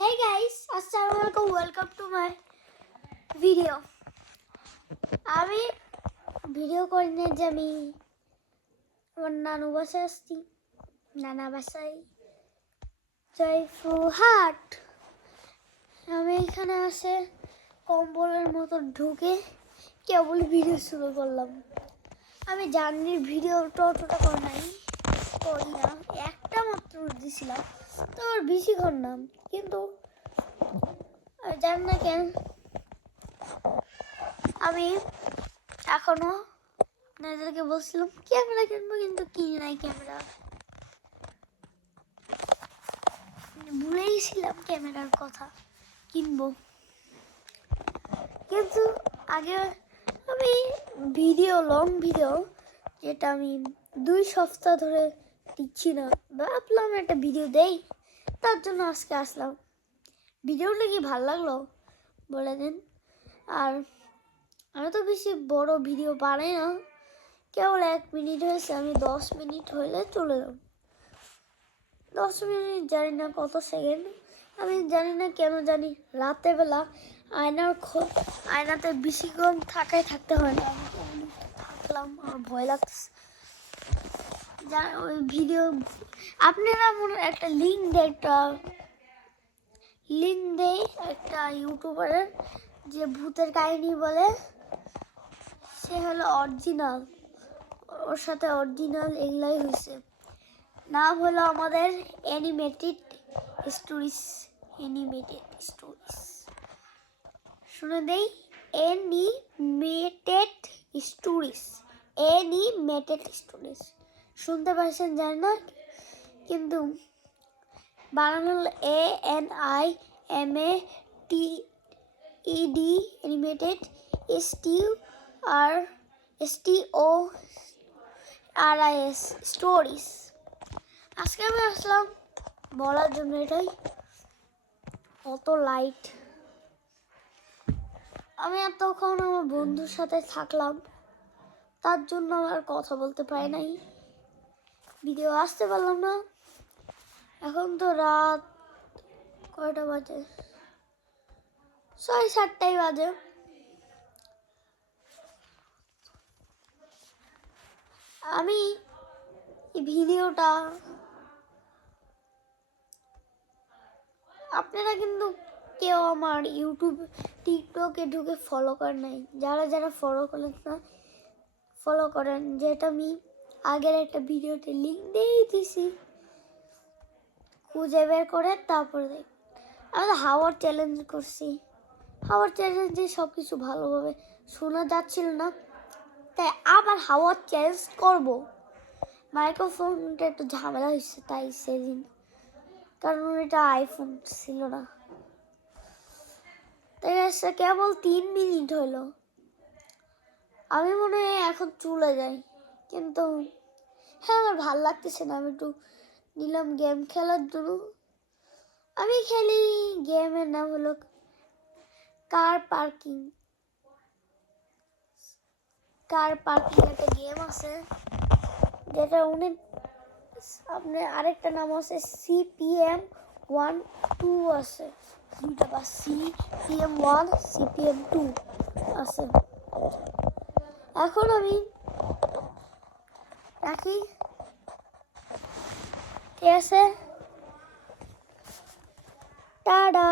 Hey guys, Assalamualaikum. Welcome to my video. আমি video করতে যে আমি আমার নানু বাসায় আসছি, নানা বাসায় জয়ফুরহাট। আমি এখানে আসে কম্বলের মতো ঢুকে কেবল ভিডিও শুরু করলাম। আমি জার্নির ভিডিও টোটোটা করি না, একটা মাত্র দিছিলাম, তো বেশি করলাম, কিন্তু জানি না কেন আমি এখনো আপনাদেরকে বলছিলাম ক্যামেরা কিনবো, কিন্তু কিনি নাই ক্যামেরা, ভুলেইছিলাম ক্যামেরার কথা কিনবো। কিন্তু আগে আমি লং ভিডিও যেটা আমি 2 সপ্তাহ ধরে দিচ্ছি না, ভাবলাম একটা ভিডিও দেই, তার জন্য আজকে আসলাম। ভিডিওটা কি ভালো লাগলো বলে দিন। আর আমি তো বেশি বড় ভিডিও বানাই না, কেবল 1 মিনিট হয়েছে, আমি 10 মিনিট হলে চলে যাব। 10 মিনিট জানি না কত সেকেন্ড, আমি জানি না কেন জানি রাতের বেলা আয়নাতে বেশিক্ষণ থাকতে হয় না। আমি থাকলাম, আমার ভয় লাগছে। ওই ভিডিও আপনারা একটা লিঙ্ক দেয় একটা ইউটিউবারের, যে ভূতের কাহিনী বলে, সে হলো অরিজিনাল, ওর সাথে অরিজিনাল এগুলাই হয়েছে। নাম হলো আমাদের অ্যানিমেটেড স্টোরিজ। শুনে দেই, অ্যানিমেটেড স্টোরিজ। শুনতে পাচ্ছেন জানি না, কিন্তু বানানো হলো ANIMATED অ্যানিমেটেড STORIES স্টোরিজ। আজকে আমি আসলাম বলার জন্য এটাই, কত লাইট। আমি এতক্ষণ আমার বন্ধুর সাথে থাকলাম, তার জন্য আমার কথা বলতে পারি নাই, ভিডিও আসতে পারলাম না। এখন তো রাত কয়টা বাজে, 6-7টাই বাজে। আমি এই ভিডিওটা আপনারা কিন্তু কেউ আমার ইউটিউব টিকটকে ঢুকে ফলো করেন নাই, যারা ফলো করেন না ফলো করেন, যেটা আমি আগের একটা ভিডিওতে লিঙ্ক দিয়ে দিছি, খুঁজে বের করে তারপরে দেখ। আমি তো হাওয়ার চ্যালেঞ্জ করছি, হাওয়ার চ্যালেঞ্জে সব কিছু ভালোভাবে শোনা যাচ্ছিল না, তাই আবার হাওয়ার চ্যালেঞ্জ করব। মাইক্রোফোনটা একটু ঝামেলা হয়েছে তাই সেদিন, কারণ এটা আইফোন ছিল না। তাই কেবল 3 মিনিট হলো, আমি মনে হয় এখন চলে যাই, কিন্তু আমার ভাল লাগতেছে না। আমি একটু নিলাম গেম খেলার জন্য। আমি খেলি, গেমের নাম হলো কার পার্কিং একটা গেম আছে, যেটা আপনার আরেকটা নাম আছে CPM1-2 আছে, দুইটা, বা CPM1 CPM2 আছে। এখন আমি রাখি, ঠিক আছে, টাটা।